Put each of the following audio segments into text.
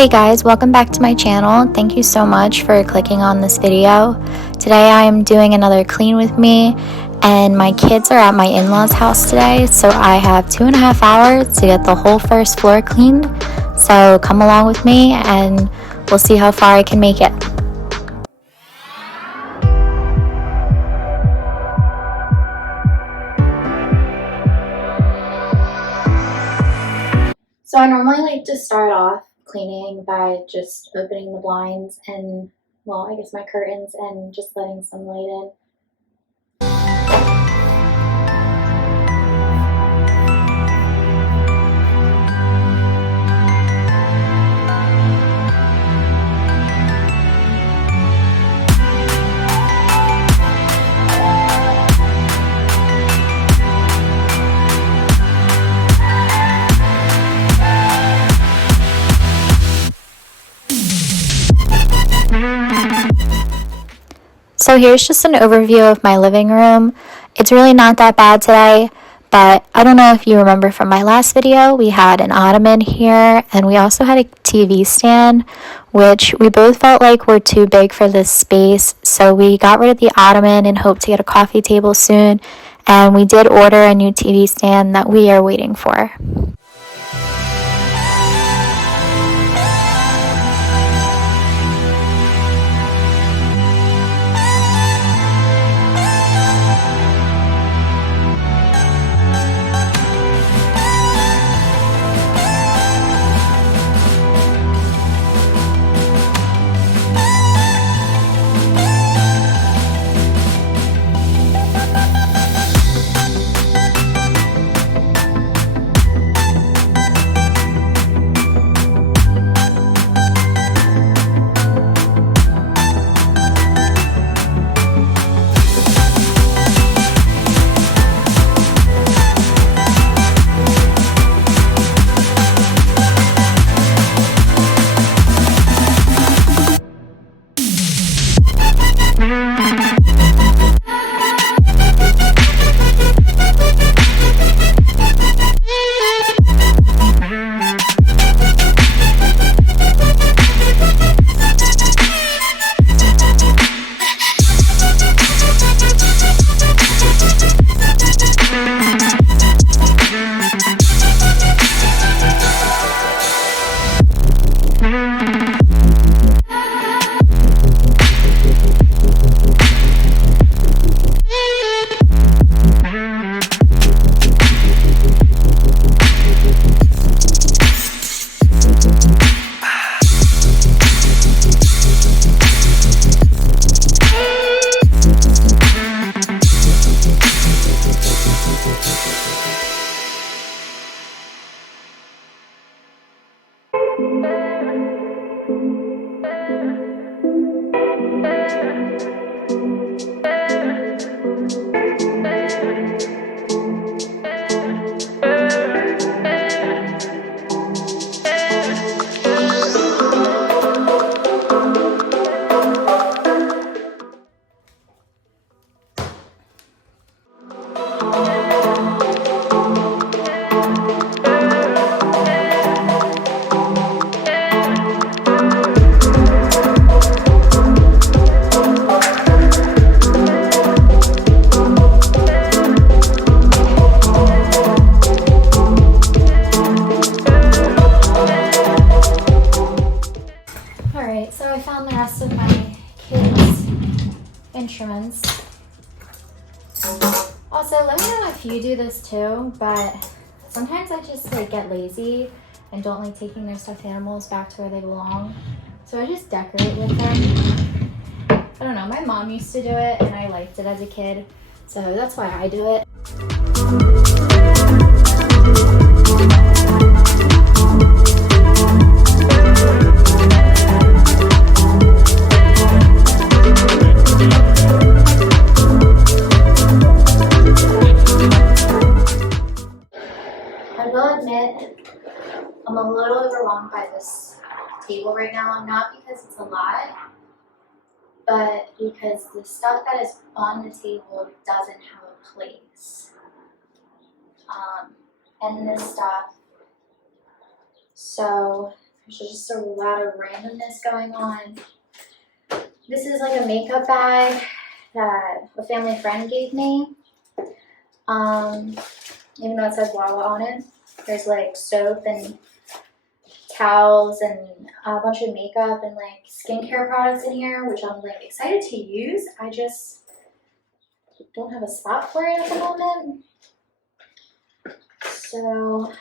Hey guys, welcome back to my channel. Thank you so much for clicking on this video. Today I am doing another clean with me, and my kids are at my in-laws house today, so I have 2.5 hours to get the whole first floor cleaned. So come along with me and we'll see how far I can make it. So I normally like to start off cleaning by just opening the blinds and, well, I guess my curtains and just letting some light in. So here's just an overview of my living room. It's really not that bad today, but I don't know if you remember from my last video, we had an ottoman here and we also had a TV stand, which we both felt like were too big for this space. So we got rid of the ottoman and hope to get a coffee table soon. And we did order a new TV stand that we are waiting for. Alright, so I found the rest of my kids' instruments. Also, let me know if you do this too, but sometimes I just get lazy and don't like taking their stuffed animals back to where they belong. So I just decorate with them. I don't know, my mom used to do it and I liked it as a kid, so that's why I do it. I will admit, I'm a little overwhelmed by this table right now, not because it's a lot, but because the stuff that is on the table doesn't have a place. And this stuff. So There's just a lot of randomness going on. This is like a makeup bag that a family friend gave me. Even though it says Wawa on it, there's like soap and towels and a bunch of makeup and like skincare products in here, which I'm like excited to use. I just don't have a spot for it at the moment. So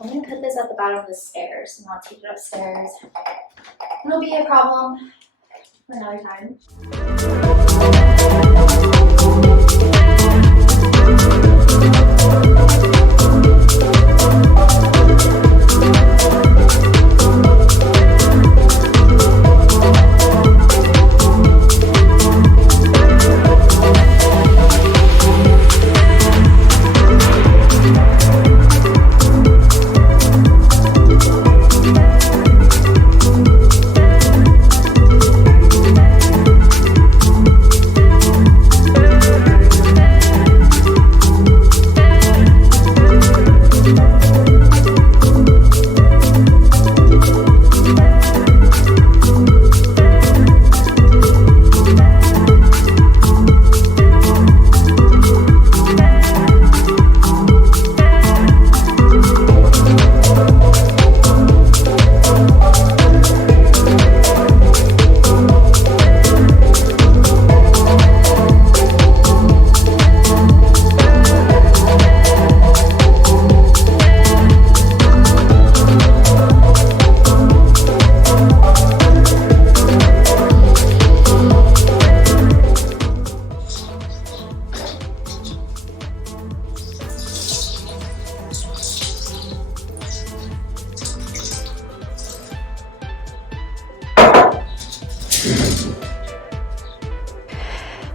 I'm gonna put this at the bottom of the stairs and I'll take it upstairs. It'll be a problem another time.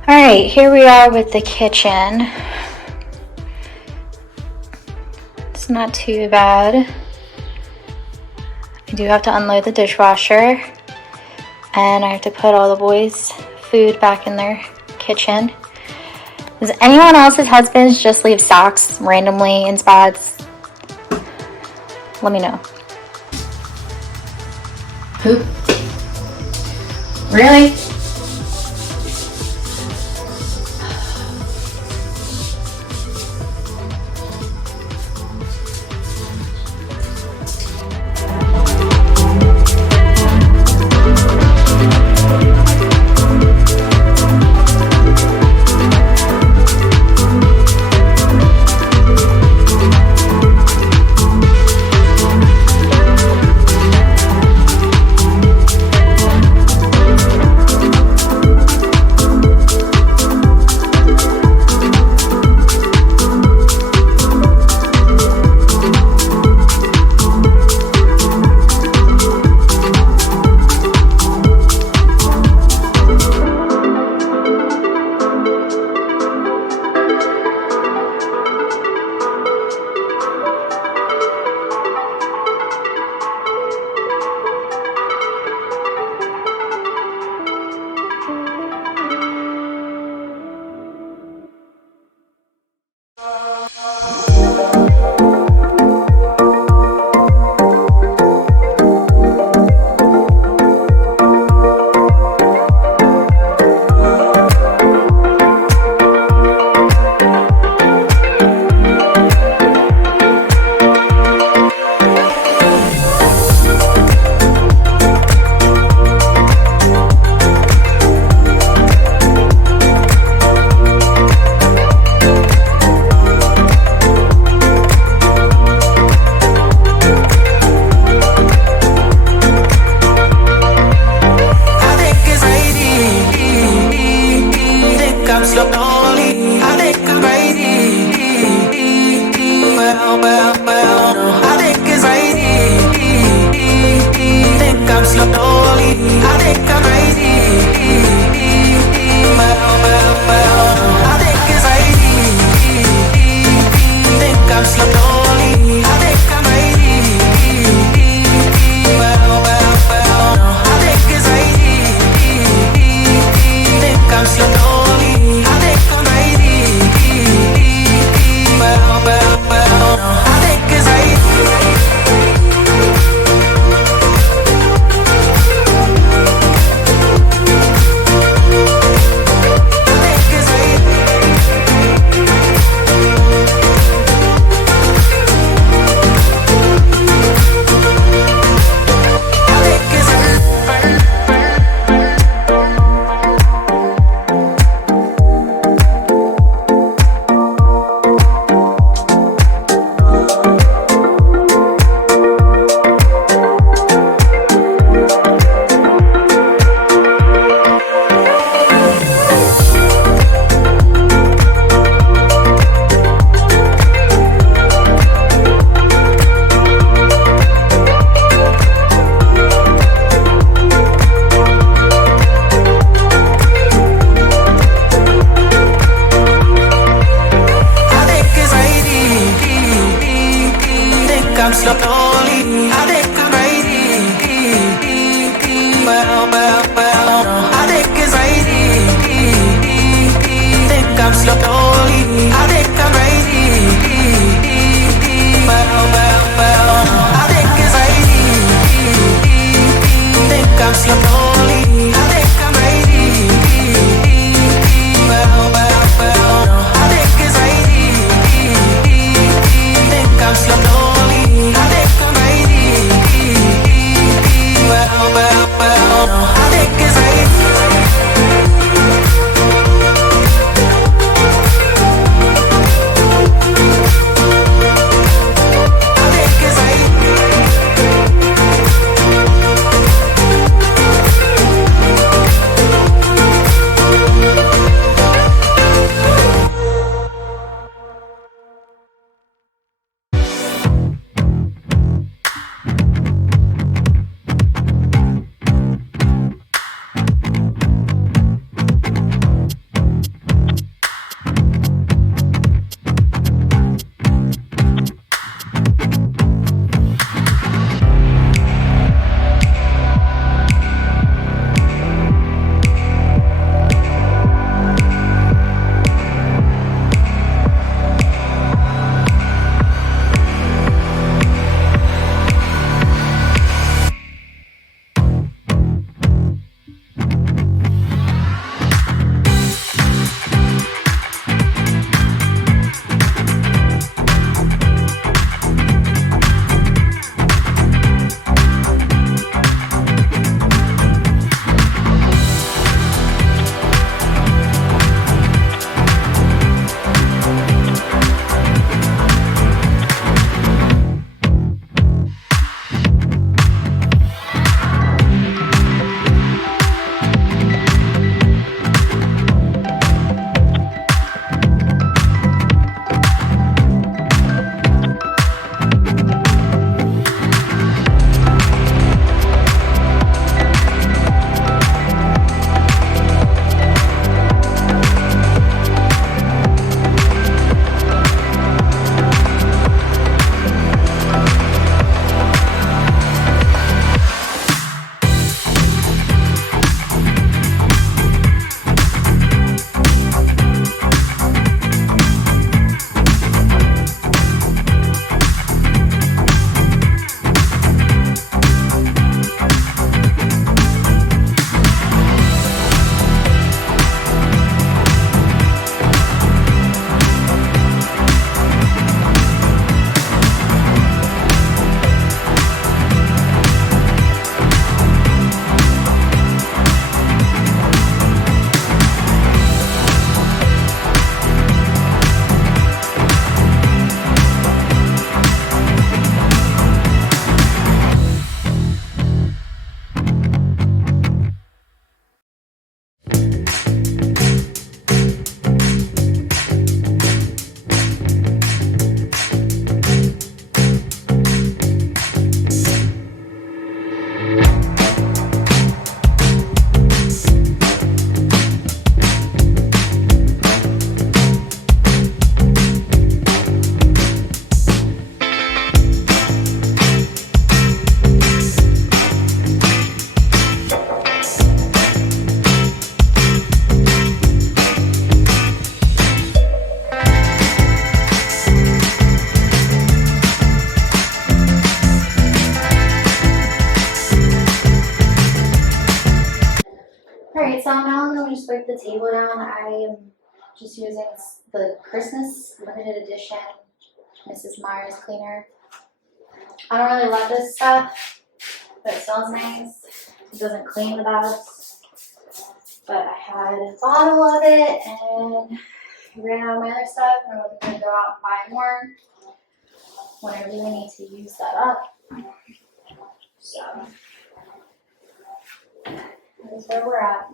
Alright, here we are with the kitchen. It's not too bad. I do have to unload the dishwasher and I have to put all the boys' food back in their kitchen. Does anyone else's husbands just leave socks randomly in spots? Let me know. Poop? Really? I think it's right. Think I'm slowly. I think I'm right. I think it's right. Think I'm slowly. I think I'm right. I think it's right. Think I'm slowly. I think I'm right. I think it's Alright, so now I'm going to just wipe the table down. I am just using the Christmas limited edition Mrs. Meyer's cleaner. I don't really love this stuff, but it smells nice. It doesn't clean the best. But I had a bottle of it and I ran out of my other stuff and I wasn't going to go out and buy more when I really need to use that up. So that's where we're at.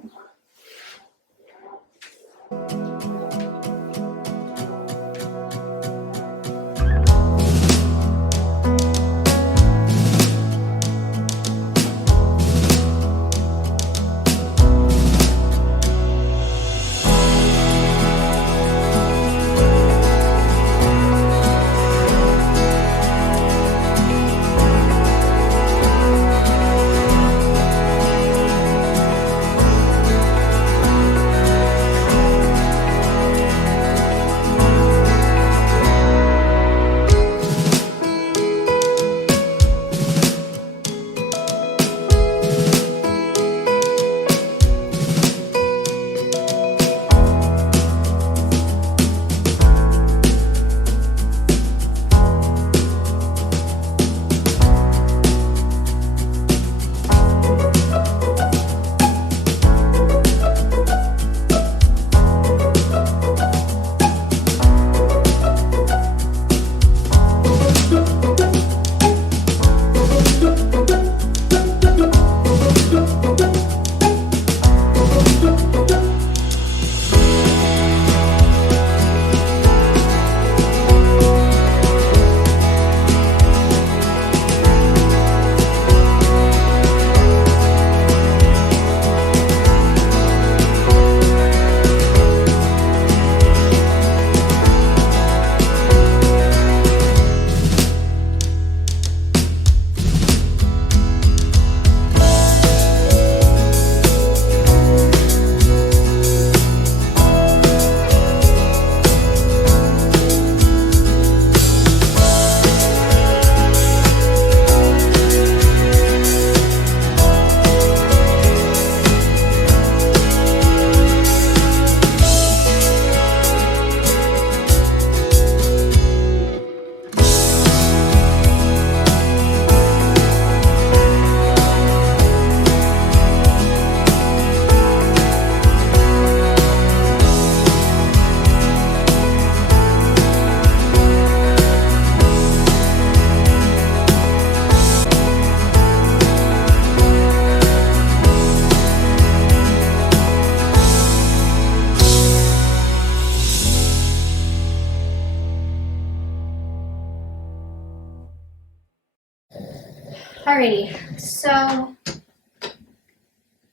Alrighty, so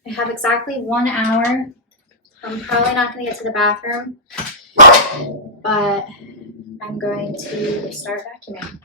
I have exactly 1 hour. I'm probably not going to get to the bathroom, but I'm going to start vacuuming.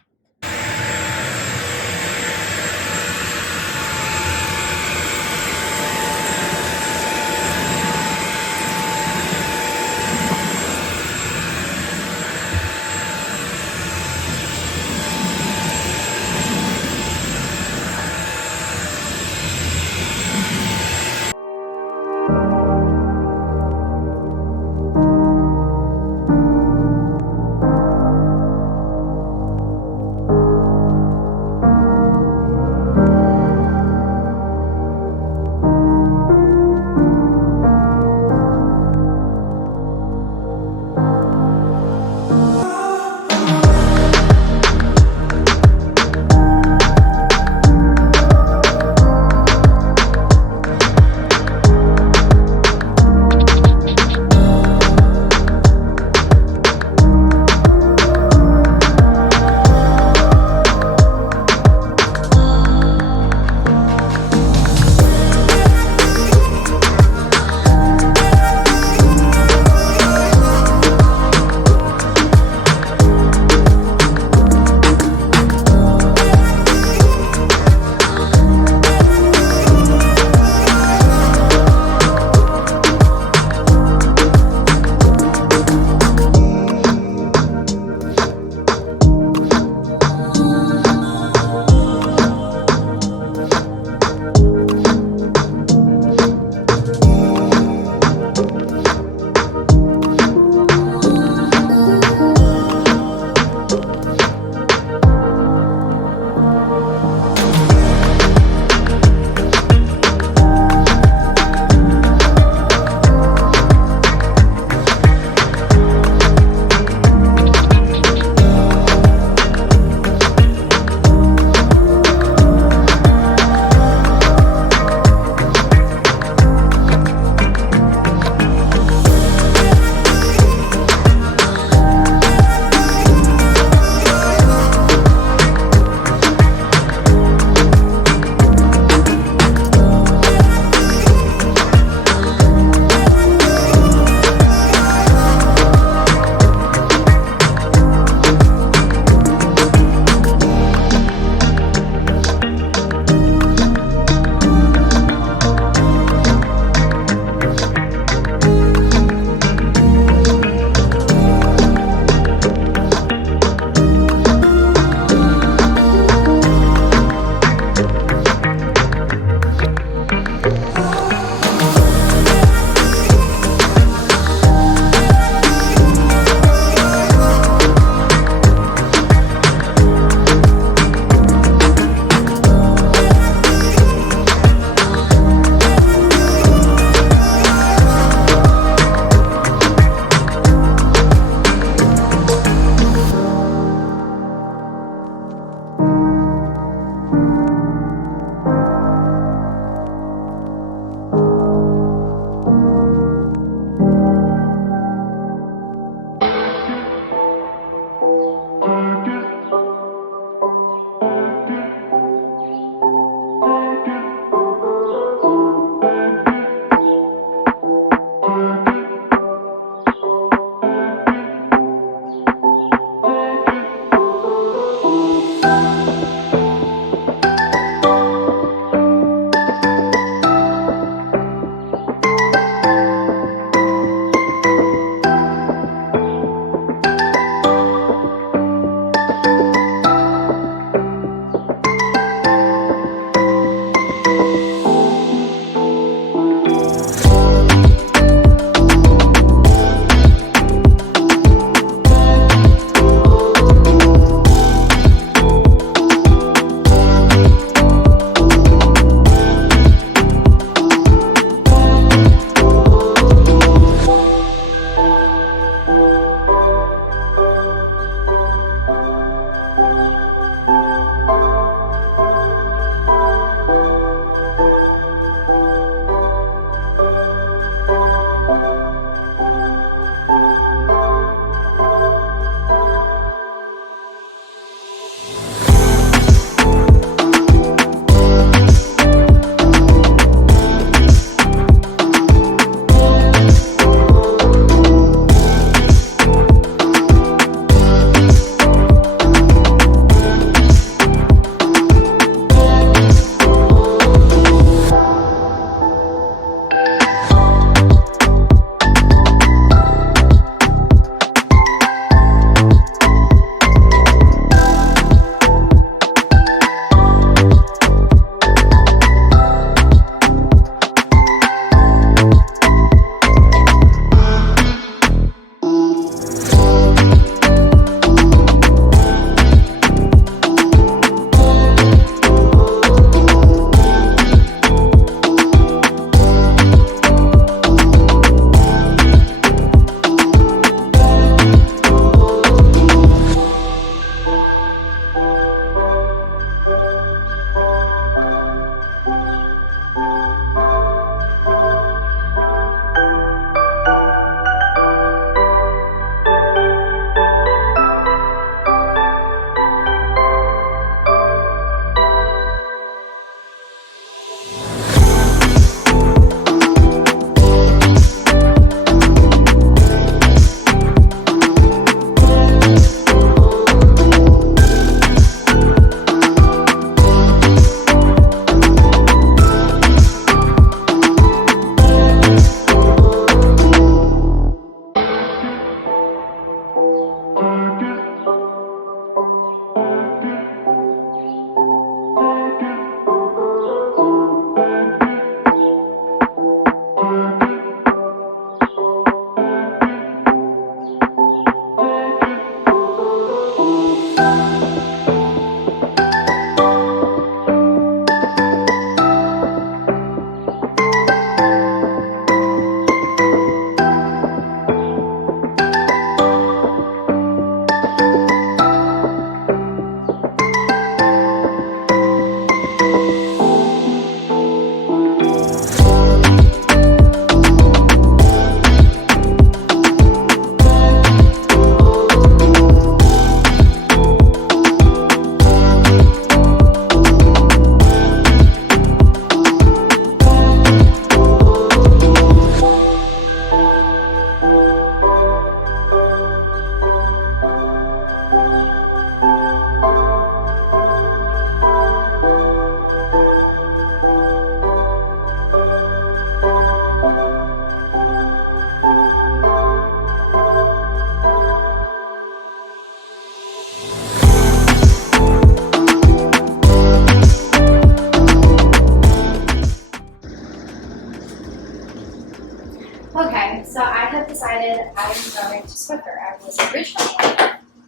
Okay, so I have decided I'm going to Swiffer. I was originally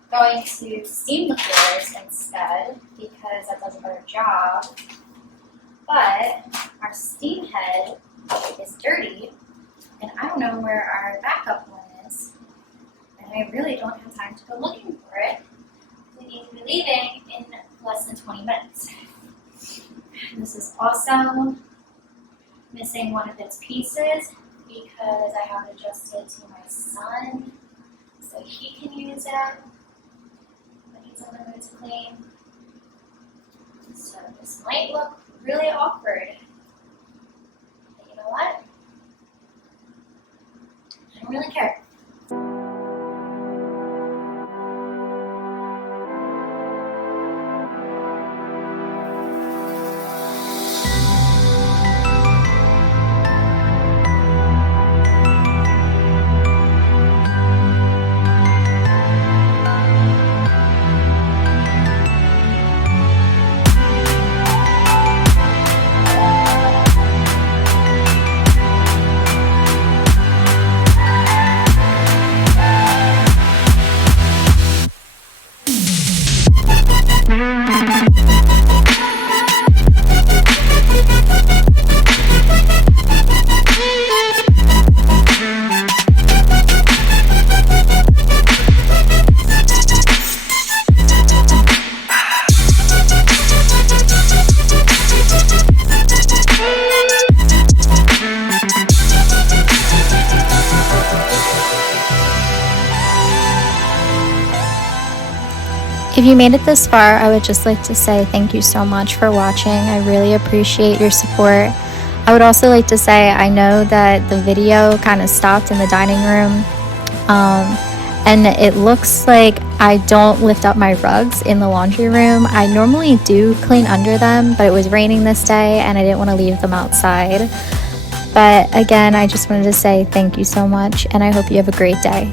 going to steam the floors instead because that does a better job. But our steam head is dirty, and I don't know where our backup one is. And I really don't have time to go looking for it. We need to be leaving in less than 20 minutes. This is also missing one of its pieces because I have adjusted to my son so he can use it, but he's unlimited to clean. So this might look really awkward, but you know what? I don't really care. If you made it this far, I would just like to say thank you so much for watching. I really appreciate your support. I would also like to say I know that the video kind of stopped in the dining room, and it looks like I don't lift up my rugs in the laundry room. I normally do clean under them, but it was raining this day and I didn't want to leave them outside. But again, I just wanted to say thank you so much, and I hope you have a great day.